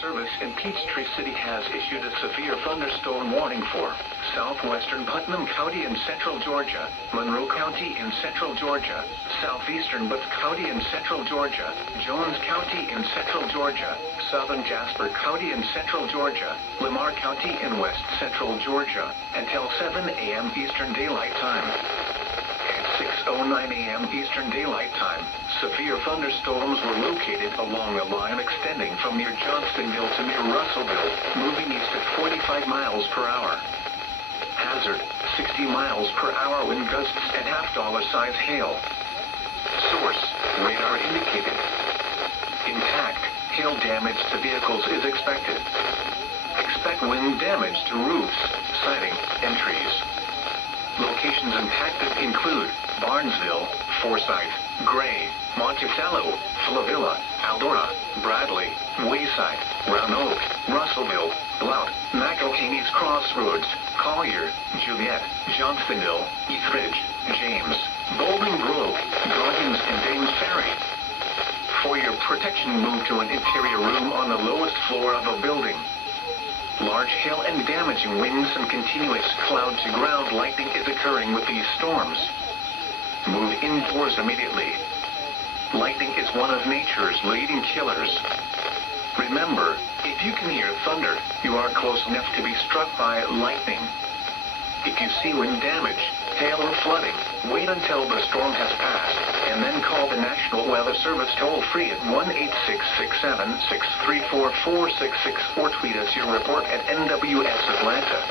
Service in Peachtree City has issued a severe thunderstorm warning for southwestern Putnam County in central Georgia, Monroe County in central Georgia, southeastern Butts County in central Georgia, Jones County in central Georgia, southern Jasper County in central Georgia, Lamar County in west central Georgia, until 7 a.m. Eastern Daylight Time. At 6:09 a.m. Eastern Daylight Time, severe thunderstorms were located along a line extending from near Johnstonville to near Russellville, moving east at 45 miles per hour. Hazard, 60 miles per hour wind gusts and half-dollar size hail. Source, radar indicated. Impact, hail damage to vehicles is expected. Expect wind damage to roofs, siding, and trees. Locations impacted include Barnesville, Forsyth, Gray, Monticello, Flavilla, Eldora, Bradley, Wayside, Round Oak, Russellville, Blount, McElhaney's Crossroads, Collier, Juliet, Johnstonville, Eastridge, James, Bowling Grove, Goggins, and Dames Ferry. For your protection, move to an interior room on the lowest floor of a building. Large hail and damaging winds and continuous cloud-to-ground lightning is occurring with these storms. Move indoors immediately. Lightning is one of nature's leading killers. Remember, if you can hear thunder, you are close enough to be struck by lightning. If you see wind damage, hail or flooding, wait until the storm has passed, and then call the National Weather Service toll-free at 1-866-7-634-466 or tweet us your report at NWS Atlanta.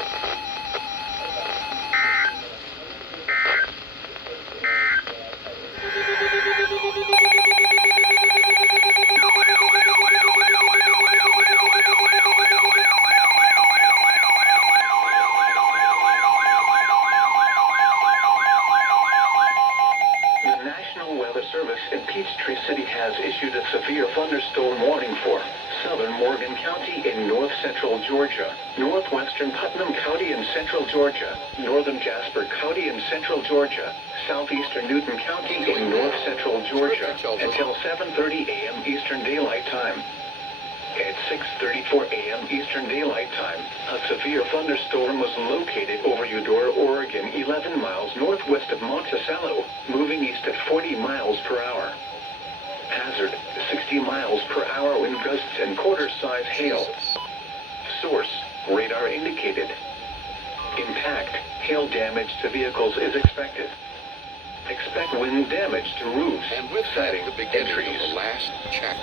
Peachtree City has issued a severe thunderstorm warning for southern Morgan County in north-central Georgia, northwestern Putnam County in central Georgia, northern Jasper County in central Georgia, southeastern Newton County in north-central Georgia, until 7:30 a.m. Eastern Daylight Time. At 6:34 a.m. Eastern Daylight Time, a severe thunderstorm was located over Eudora, Oregon, 11 miles northwest of Monticello, moving east at 40 miles per hour. Hazard, 60 miles per hour wind gusts and quarter-size hail. Source, radar indicated. Impact, hail damage to vehicles is expected. Expect wind damage to roofs, siding, and trees.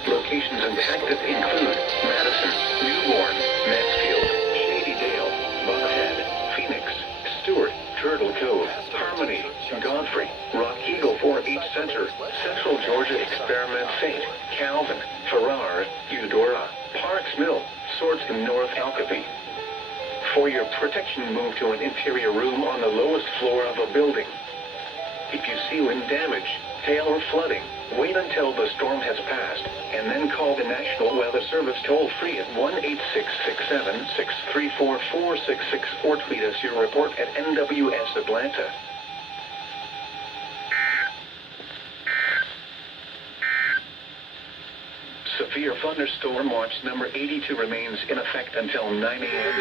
Locations impacted include Madison, Newborn, Mansfield, Shady Dale, Buckhead, Phoenix, Stewart, Turtle Cove, Harmony, Godfrey, Rock Eagle 4-H Center, Central Georgia Experiment St. Calvin, Farrar, Eudora, Parks Mill, Swordston, North Alcovy. For your protection, move to an interior room on the lowest floor of a building. If you see wind damage, hail or flooding, wait until the storm has passed, and then call the National Weather Service toll-free at 1-866-7-634-466 or tweet us your report at NWS Atlanta. Severe thunderstorm watch number 82 remains in effect until 9 a.m.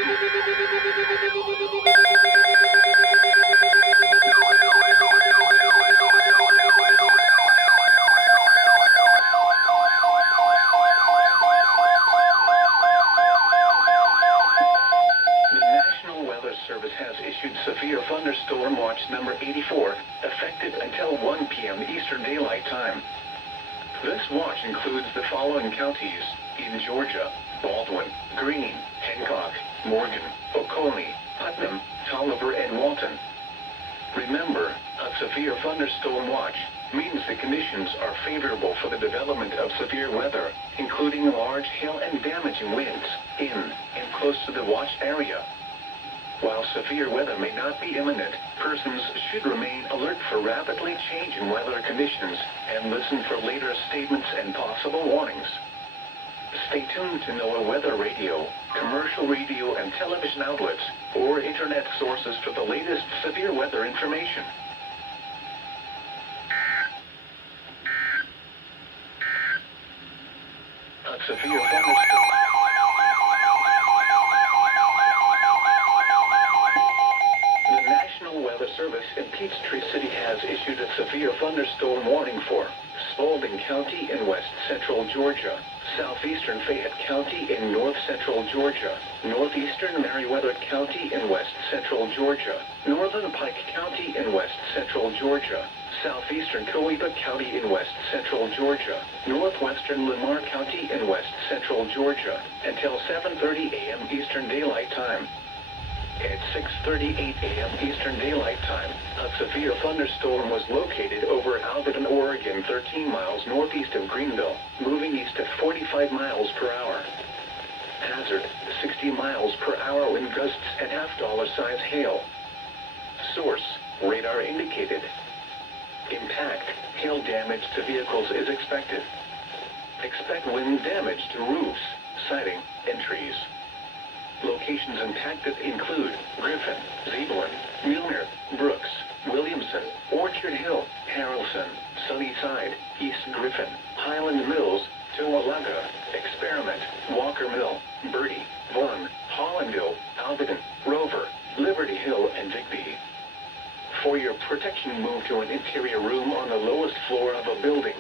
Service has issued severe thunderstorm watch number 84, effective until 1 p.m. Eastern Daylight Time. This watch includes the following counties in Georgia: Baldwin, Greene, Hancock, Morgan, Oconee, Putnam, Tolliver, and Walton. Remember, a severe thunderstorm watch means the conditions are favorable for the development of severe weather, including large hail and damaging winds in and close to the watch area. While severe weather may not be imminent, persons should remain alert for rapidly changing weather conditions and listen for later statements and possible warnings. Stay tuned to NOAA Weather Radio, commercial radio and television outlets, or internet sources for the latest severe weather information. A severe thunderstorm. Service in Peachtree City has issued a severe thunderstorm warning for Spalding County in west central Georgia, southeastern Fayette County in north central Georgia, northeastern Meriwether County in west central Georgia, northern Pike County in west central Georgia, southeastern Coahuila County in west central Georgia, northwestern Lamar County in west central Georgia, until 7:30 a.m. Eastern Daylight Time. At 6:38 a.m. Eastern Daylight Time, a severe thunderstorm was located over Alberton, Oregon, 13 miles northeast of Greenville, moving east at 45 miles per hour. Hazard, 60 miles per hour wind gusts and $half size hail. Source, radar indicated. Impact, hail damage to vehicles is expected. Expect wind damage to roofs, siding, and trees. Locations impacted include Griffin, Zebulon, Milner, Brooks, Williamson, Orchard Hill, Harrelson, Sunnyside, East Griffin, Highland Mills, Toalaga, Experiment, Walker Mill, Bertie, Vaughan, Hollandville, Alberton, Rover, Liberty Hill, and Digby. For your protection, move to an interior room on the lowest floor of a building.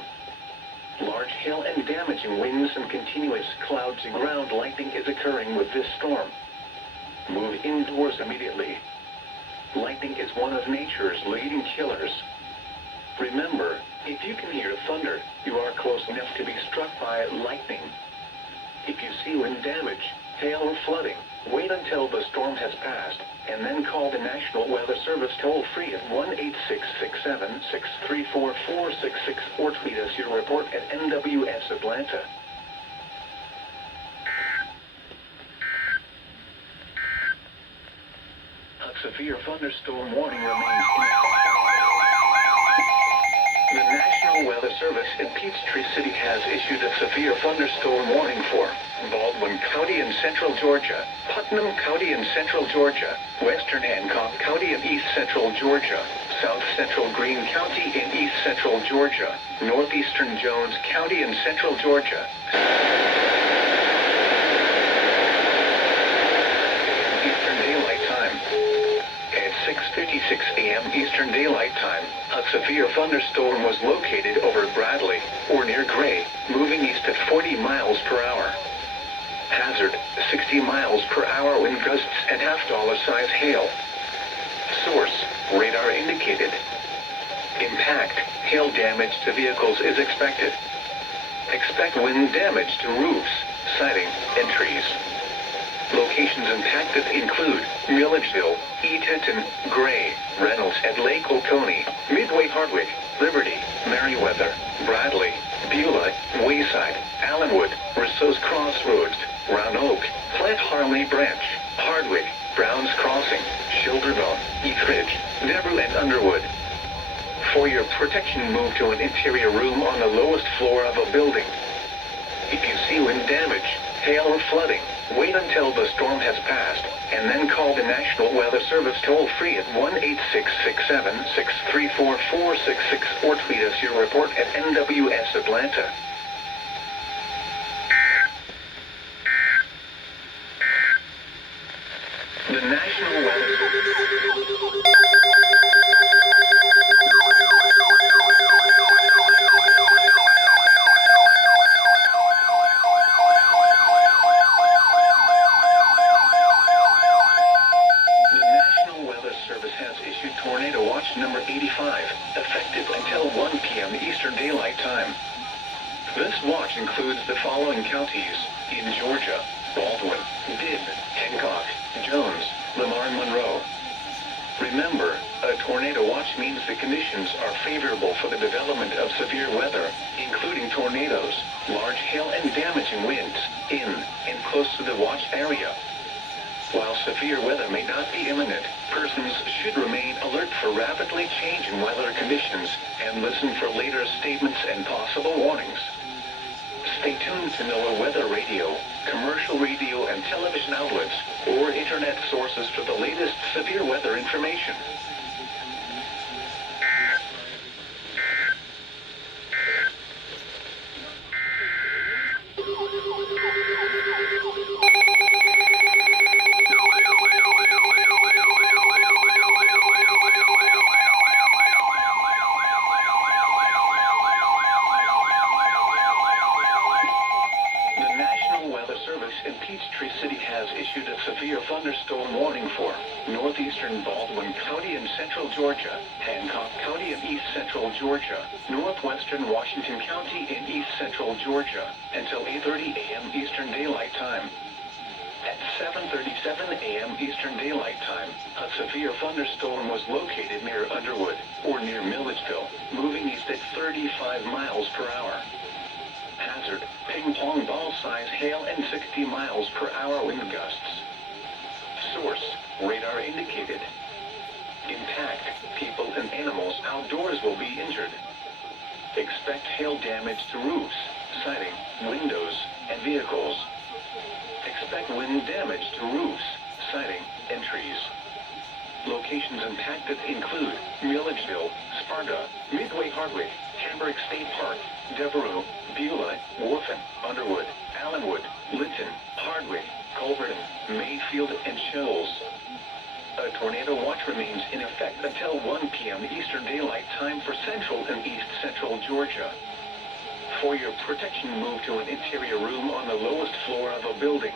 Large hail and damaging winds and continuous cloud-to-ground lightning is occurring with this storm. Move indoors immediately. Lightning is one of nature's leading killers. Remember, if you can hear thunder, you are close enough to be struck by lightning. If you see wind damage, hail or flooding, wait until the storm has passed, and then call the National Weather Service toll-free at 1-866-7-634-466 or tweet us your report at NWS Atlanta. A severe thunderstorm warning remains in effect. The National Weather Service in Peachtree City has issued a severe thunderstorm warning for Baldwin County in central Georgia, Putnam County in central Georgia, western Hancock County in east central Georgia, south central Greene County in east central Georgia, northeastern Jones County in central Georgia. Eastern Daylight Time. At 6:56 a.m. Eastern Daylight Time, a severe thunderstorm was located over Bradley, or near Gray, moving east at 40 miles per hour. Hazard, 60 miles per hour wind gusts and $half size hail. Source, radar indicated. Impact, hail damage to vehicles is expected. Expect wind damage to roofs, siding, and trees. Locations impacted include Milledgeville, Eatonton, Gray, Reynolds at Lake Oconee, Midway Hardwick, Liberty, Meriwether, Bradley, Beulah, Wayside, Allenwood, Risso's Crossroads, Round Oak, Platte Harley Branch, Hardwick, Browns Crossing, Childerville, East Ridge, Devereux and Underwood. For your protection, move to an interior room on the lowest floor of a building. If you see wind damage, hail or flooding, wait until the storm has passed, and then call the National Weather Service toll-free at 1-866-7-634-466 or tweet us your report at NWS Atlanta. The National Weather Service has issued Tornado Watch number 85, effective until 1 p.m. Eastern Daylight Time. This watch includes the following counties in Georgia: Baldwin, Bibb, Hancock, Jones, Lamar, and Monroe. Remember, a tornado watch means the conditions are favorable for the development of severe weather, including tornadoes, large hail and damaging winds, in and close to the watch area. While severe weather may not be imminent, persons should remain alert for rapidly changing weather conditions and listen for later statements and possible warnings. Stay tuned to NOAA Weather Radio, commercial radio and television outlets, or internet sources for the latest severe weather information. Weather Service in Peachtree City has issued a severe thunderstorm warning for northeastern Baldwin County in central Georgia, Hancock County in east central Georgia, northwestern Washington County in east central Georgia, until 8:30 a.m. Eastern Daylight Time. At 7:37 a.m. Eastern Daylight Time, a severe thunderstorm was located near Underwood, or near Milledgeville, moving east at 35 miles per hour. Hazard, ping-pong ball-size hail and 60 miles per hour wind gusts. Source, radar indicated. Impact, people and animals outdoors will be injured. Expect hail damage to roofs, siding, windows, and vehicles. Expect wind damage to roofs, siding, and trees. Locations impacted include Milledgeville, Sparta, Midway Hardwick, Hamburg State Park, Devereux, Beulah, Wharfen, Underwood, Allenwood, Linton, Hardwick, Culverton, Mayfield, and Shoals. A tornado watch remains in effect until 1 p.m. Eastern Daylight Time for central and east central Georgia. For your protection, move to an interior room on the lowest floor of a building.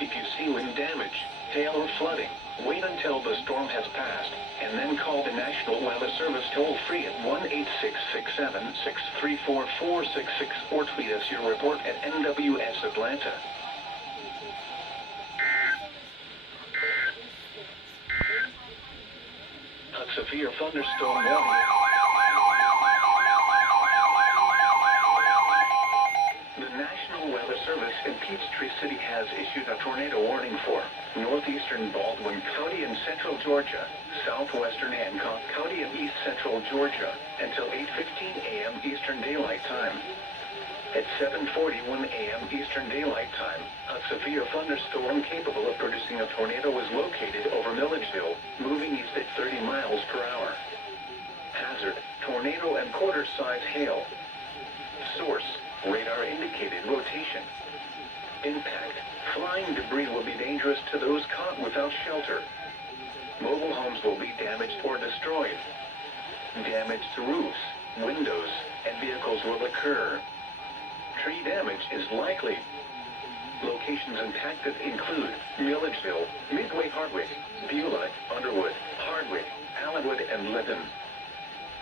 If you see wind damage, hail or flooding, wait until the storm has passed, and then call the National Weather Service toll-free at 1-866-763-4466 or tweet us your report at NWS Atlanta. A severe thunderstorm warning. The National Weather Service in Peachtree City has issued a tornado warning for northeastern Baldwin County in central Georgia, southwestern Hancock County in east central Georgia, until 8:15 a.m. Eastern Daylight Time. At 7:41 a.m. Eastern Daylight Time, a severe thunderstorm capable of producing a tornado was located over Milledgeville, moving east at 30 miles per hour. Hazard, tornado and quarter-size hail. Source, radar indicated rotation. Impact, flying debris will be dangerous to those caught without shelter. Mobile homes will be damaged or destroyed. Damage to roofs, windows, and vehicles will occur. Tree damage is likely. Locations impacted include Milledgeville, Midway Hardwick, Beulah, Underwood, Hardwick, Allenwood, and Linton.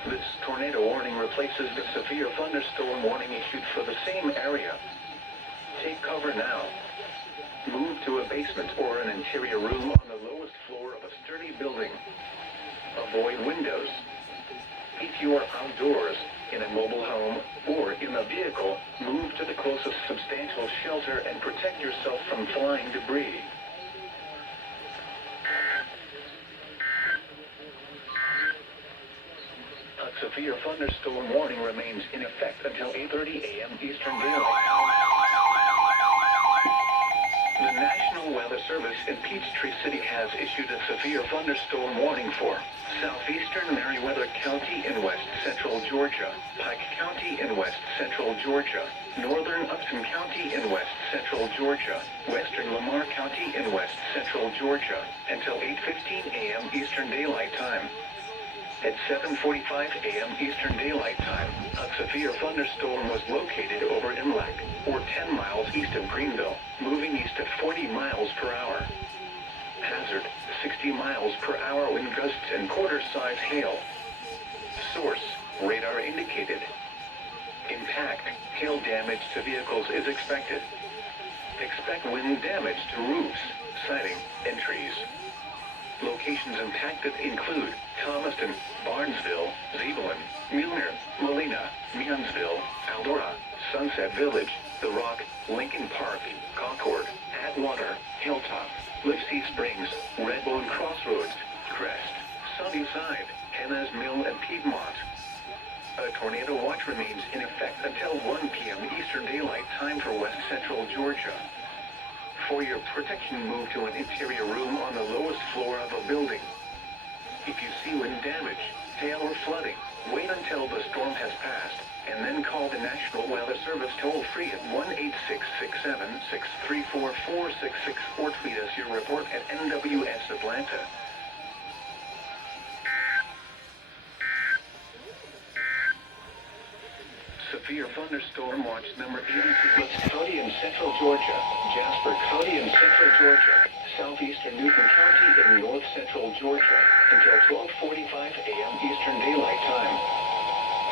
This tornado warning replaces the severe thunderstorm warning issued for the same area. Take cover now. Move to a basement or an interior room on the lowest floor of a sturdy building. Avoid windows. If you are outdoors, in a mobile home, or in a vehicle, move to the closest substantial shelter and protect yourself from flying debris. A severe thunderstorm warning remains in effect until 8:30 a.m. Eastern Daylight Time. The National Weather Service in Peachtree City has issued a severe thunderstorm warning for southeastern Meriwether County in west central Georgia, Pike County in west central Georgia, northern Upton County in west central Georgia, western Lamar County in west central Georgia, until 8:15 a.m. Eastern Daylight Time. At 7:45 a.m. Eastern Daylight Time, a severe thunderstorm was located over Imlach, or 10 miles east of Greenville, moving east at 40 miles per hour. Hazard, 60 miles per hour wind gusts and quarter-size hail. Source, radar indicated. Impact, hail damage to vehicles is expected. Expect wind damage to roofs, siding, and trees. Locations impacted include Thomaston, Barnesville, Zebulon, Milner, Molina, Meonsville, Eldora, Sunset Village, The Rock, Lincoln Park, Concord, Atwater, Hilltop, Lipsey Springs, Redbone Crossroads, Crest, Sunnyside, Hannah's Mill, and Piedmont. A tornado watch remains in effect until 1 p.m. Eastern Daylight Time for west central Georgia. For your protection, move to an interior room on the lowest floor of a building. If you see wind damage, hail or flooding, wait until the storm has passed, and then call the National Weather Service toll-free at 1-866-763-4466 or tweet us your report at NWS Atlanta. Severe severe thunderstorm watch number 82. Butts County in central Georgia, Jasper County in central Georgia, southeastern Newton County in north central Georgia until 12:45 a.m. Eastern Daylight Time.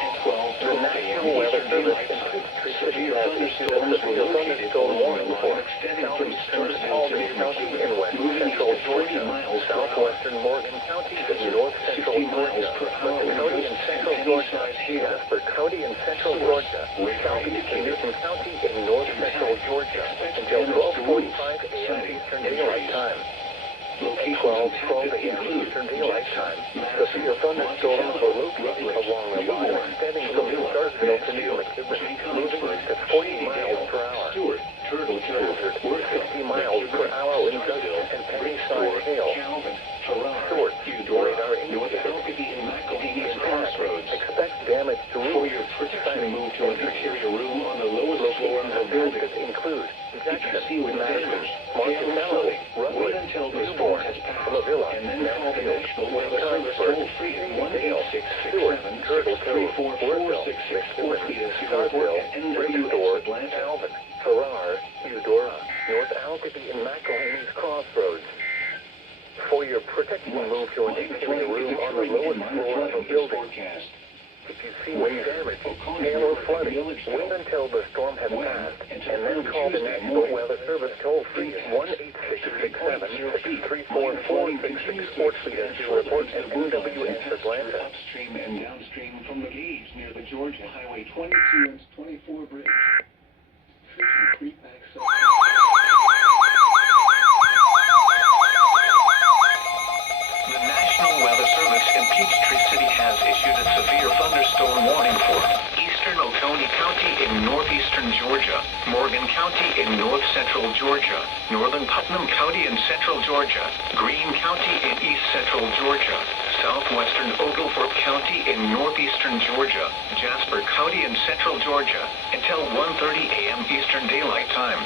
At 12:12 a.m. Eastern Daylight Time, severe thunderstorms were located along the line extending from Starkville to near McKean, moving east at 40 miles per hour. Southwestern Morgan County in north central 60 miles per hour. County in central Georgia, Jasper County in central Georgia, southeastern Newton County in north central Georgia until 12:45 a.m. Eastern Daylight Time. Locations 12:12 a.m. Eastern Daylight Time. Severe thunderstorms were located along the line extending from Starkville to New McKibben, moving east at 40 miles per hour. Stewart, Turtle Hill, Hazard 60 miles per hour in gusts and penny-sized hail. Calvin, Farrar, Stewart, Eudora, radar North indicated. Alpine and McElhaney's Crossroads. Expect damage to For roofs. your protection, move to an interior room on the lowest floor of the building. Hazards include If you Jackson, see with Madison, damage, hail or Monticello, flooding, wait Rutledge, until the storm Newborn, has passed, Lavilla, and then call the Mansfield, National Weather Service toll-free at Dale, Stewart, Turtle Cove, Woodville, or tweet us your report Starkville, at NWS Brigstore, Atlanta. Calvin, Farrar, Eudora, North Alpine and McElhaney's Crossroads. For your protection, move to an interior room on the lowest floor of a building. If you see wind damage, hail or flooding, wait until the storm has passed, and then call the National Weather Service toll-free at 1-866-7-634-4664 or tweet us your report at NWS Atlanta. Upstream and downstream from the gauge near the Georgia Highway 22 and 24 bridge. Freaking creepback stuff. The National Weather Service in Peachtree City has issued a severe thunderstorm warning for eastern Oconee County in northeastern Georgia, Morgan County in north central Georgia, northern Putnam County in central Georgia, Greene County in east central Georgia, southwestern Oglethorpe County in northeastern Georgia, Jasper County in central Georgia until 1:30 a.m. Eastern Daylight Time.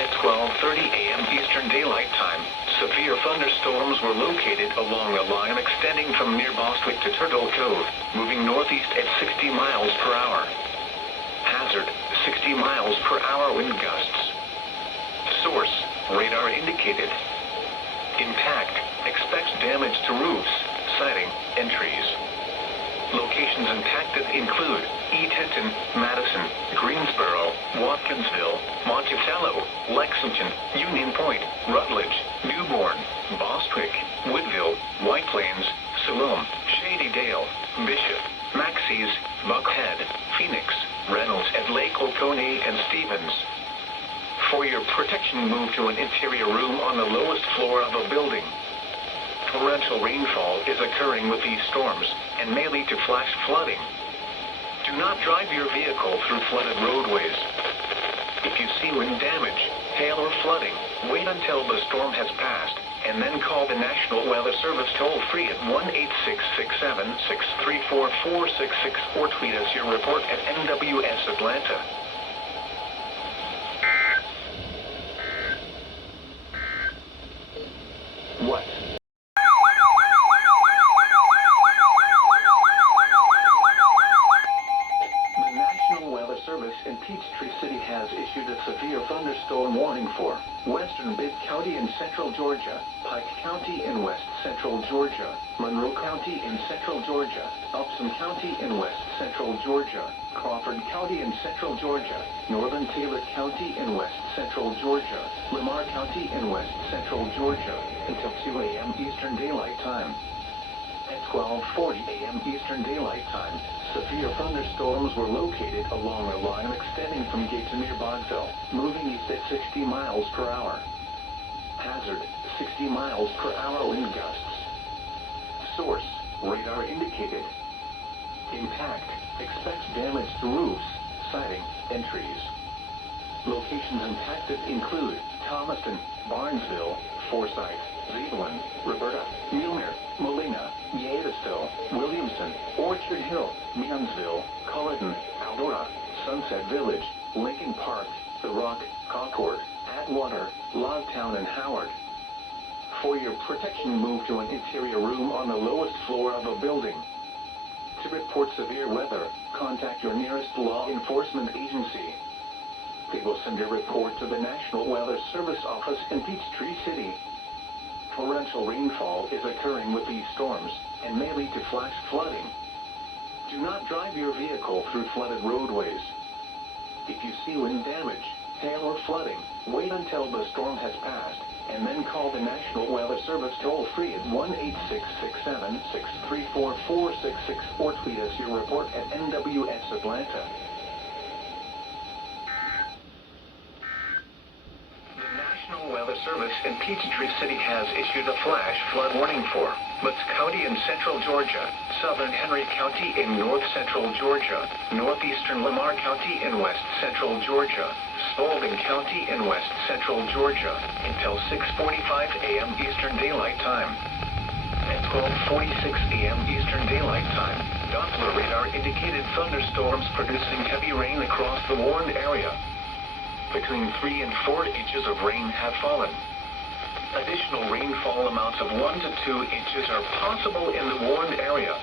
At 12:30 a.m. Eastern Daylight Time, severe thunderstorms were located along a line extending from near Bostwick to Turtle Cove, moving northeast at 60 miles per hour. Hazard, 60 miles per hour wind gusts. Source, radar indicated. Impact, expects damage to roofs, siding, and trees. Locations impacted include Eatonton, Madison, Greensboro, Watkinsville, Monticello, Lexington, Union Point, Rutledge, Newborn, Bostwick, Woodville, White Plains, Siloam, Shady Dale, Bishop, Maxey's, Buckhead, Phoenix, Reynolds at Lake Oconee and Stevens. For your protection, move to an interior room on the lowest floor of a building. Torrential rainfall is occurring with these storms and may lead to flash flooding. Do not drive your vehicle through flooded roadways. If you see wind damage, hail or flooding, wait until the storm has passed and then call the National Weather Service toll-free at 1-866-7-634-4664 or tweet us your report at NWS Atlanta. What? The National Weather Service in Peachtree City has issued a severe thunderstorm warning for western Bibb County in central Georgia, Pike County in west central Georgia, Monroe County in central Georgia, Upson County in west central Georgia, Crawford County in central Georgia, northern Taylor County in west central Georgia, Lamar County in west central Georgia until 2 a.m. Eastern Daylight Time. At 12:40 a.m. Eastern Daylight Time, severe thunderstorms were located along a line extending from Gate to near Bogville, moving east at 60 miles per hour. Hazard, 60 miles per hour wind gusts. Source, radar indicated. Impact, expects damage to roofs, siding, and trees. Locations impacted include Thomaston, Barnesville, Forsyth, Zeeland, Roberta, Milner, Molina, Yadisville, Williamson, Orchard Hill, Meonsville, Culloden, Aldora, Sunset Village, Lincoln Park, The Rock, Concord, Atwater, Logtown, and Howard. For your protection, move to an interior room on the lowest floor of a building. To report severe weather, contact your nearest law enforcement agency. They will send a report to the National Weather Service office in Peachtree City. Torrential rainfall is occurring with these storms and may lead to flash flooding. Do not drive your vehicle through flooded roadways. If you see wind damage, hail or flooding, wait until the storm has passed, and then call the National Weather Service toll-free at 1-866-7-634-466 or tweet us your report at NWS Atlanta. The National Weather Service in Peachtree City has issued a flash flood warning for Butts County in central Georgia, southern Henry County in north central Georgia, northeastern Lamar County in west central Georgia, Spalding County in west central Georgia, until 6:45 a.m. Eastern Daylight Time. At 12:46 a.m. Eastern Daylight Time, Doppler radar indicated thunderstorms producing heavy rain across the warned area. Between 3 and 4 inches of rain have fallen. Additional rainfall amounts of 1 to 2 inches are possible in the warned area.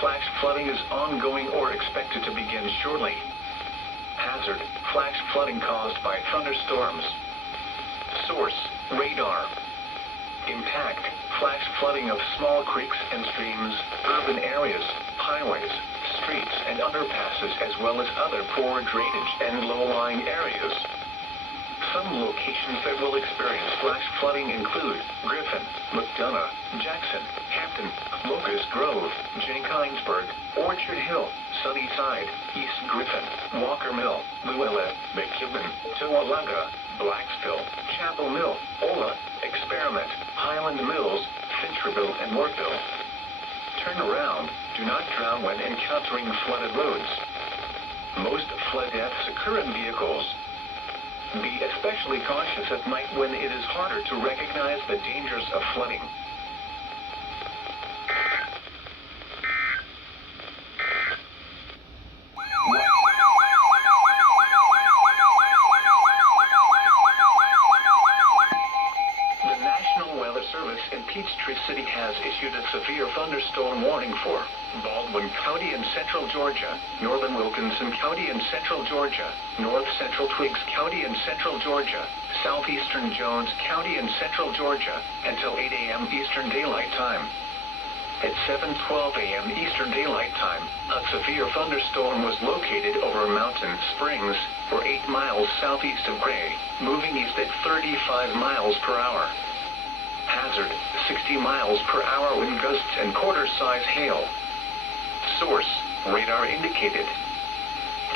Flash flooding is ongoing or expected to begin shortly. Hazard: flash flooding caused by thunderstorms. Source: radar. Impact: flash flooding of small creeks and streams, urban areas, highways, streets and underpasses, as well as other poor drainage and low-lying areas. Some locations that will experience flash flooding include Griffin, McDonough, Jackson, Hampton, Locust Grove, Jenkinsburg, Orchard Hill, Sunnyside, East Griffin, Walker Mill, Luella, McKibben, Toowaluga, Blacksville, Chapel Mill, Ola, Experiment, Highland Mills, Fincherville, and Mortville. Turn around. Do not drown when encountering flooded roads. Most flood deaths occur in vehicles. Be especially cautious at night when it is harder to recognize the dangers of flooding. The National Weather Service in Peachtree City has issued a severe thunderstorm warning for Baldwin County in central Georgia, northern Wilkinson County in central Georgia, north central Twiggs County in central Georgia, southeastern Jones County in central Georgia, until 8 a.m. Eastern Daylight Time. At 7:12 a.m. Eastern Daylight Time, a severe thunderstorm was located over Mountain Springs, or 8 miles southeast of Gray, moving east at 35 miles per hour. Hazard: 60 miles per hour wind gusts and quarter-size hail. Source: radar indicated.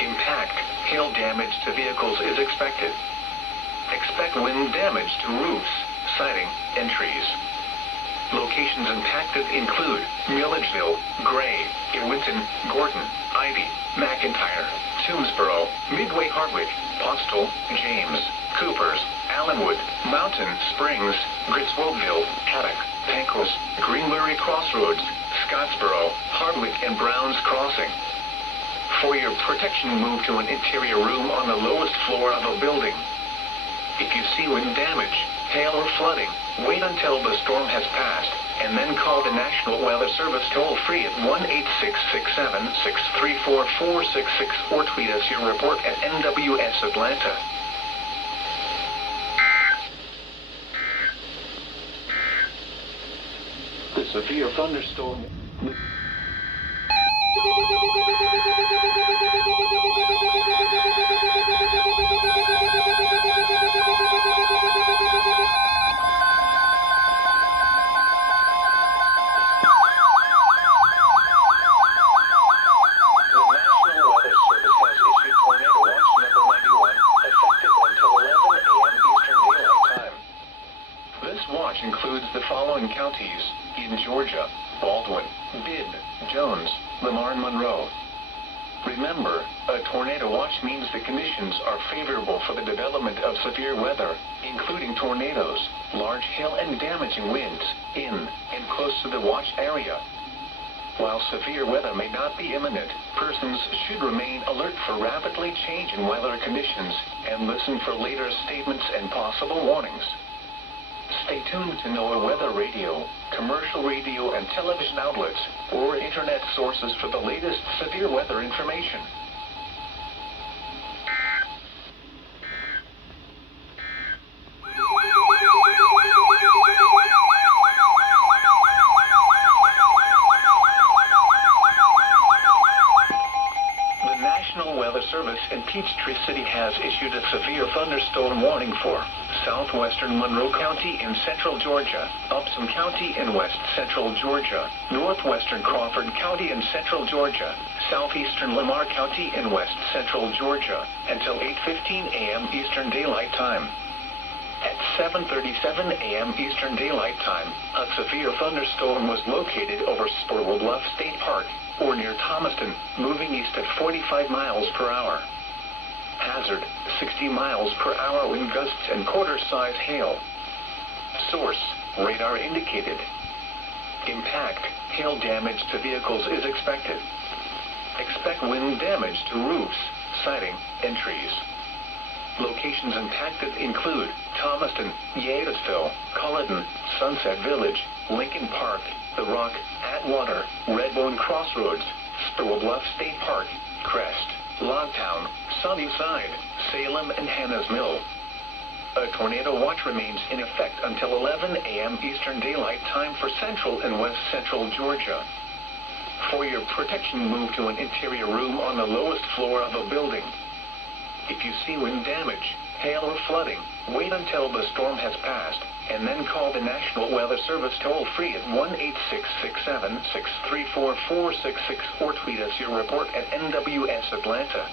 Impact: hail damage to vehicles is expected. Expect wind damage to roofs, siding, and trees. Locations impacted include Milledgeville, Gray, Irwinton, Gordon, Ivy, McIntyre, Toomsboro, Midway Hardwick, Postal, James, Coopers, Allenwood, Mountain Springs, Griswoldville, Haddock, Pancos, Greenberry Crossroads, Scottsboro, Hardwick, and Browns Crossing. For your protection, move to an interior room on the lowest floor of a building. If you see wind damage, hail or flooding, wait until the storm has passed, and then call the National Weather Service toll-free at 1-866-7-634-466 or tweet us your report at NWS Atlanta. The severe thunderstorm. Includes the following counties in Georgia: Baldwin, Bibb, Jones, Lamar, and Monroe. Remember, a tornado watch means the conditions are favorable for the development of severe weather, including tornadoes, large hail, and damaging winds in and close to the watch area. While severe weather may not be imminent, persons should remain alert for rapidly changing weather conditions and listen for later statements and possible warnings. Stay tuned to NOAA weather radio, commercial radio and television outlets, or internet sources for the latest severe weather information. The National Weather Service in Peachtree City has issued a severe thunderstorm warning for southwestern Monroe County in central Georgia, Upson County in west central Georgia, northwestern Crawford County in central Georgia, southeastern Lamar County in west central Georgia, until 8:15 a.m. Eastern Daylight Time. At 7:37 a.m. Eastern Daylight Time, a severe thunderstorm was located over Spurwell Bluff State Park, or near Thomaston, moving east at 45 miles per hour. Hazard, 60 miles per hour wind gusts and quarter-size hail. Source, radar indicated. Impact, hail damage to vehicles is expected. Expect wind damage to roofs, siding, and trees. Locations impacted include Thomaston, Yadesville, Culloden, Sunset Village, Lincoln Park, The Rock, Atwater, Redbone Crossroads, Spurwell Bluff State Park, Crest, Logtown, Sunnyside, Salem, and Hannah's Mill. A tornado watch remains in effect until 11 a.m. Eastern Daylight Time for central and west central Georgia. For your protection, move to an interior room on the lowest floor of a building. If you see wind damage, hail, or flooding, wait until the storm has passed, and then call the National Weather Service toll-free at 1-866-7-634-466 or tweet us your report at NWS Atlanta.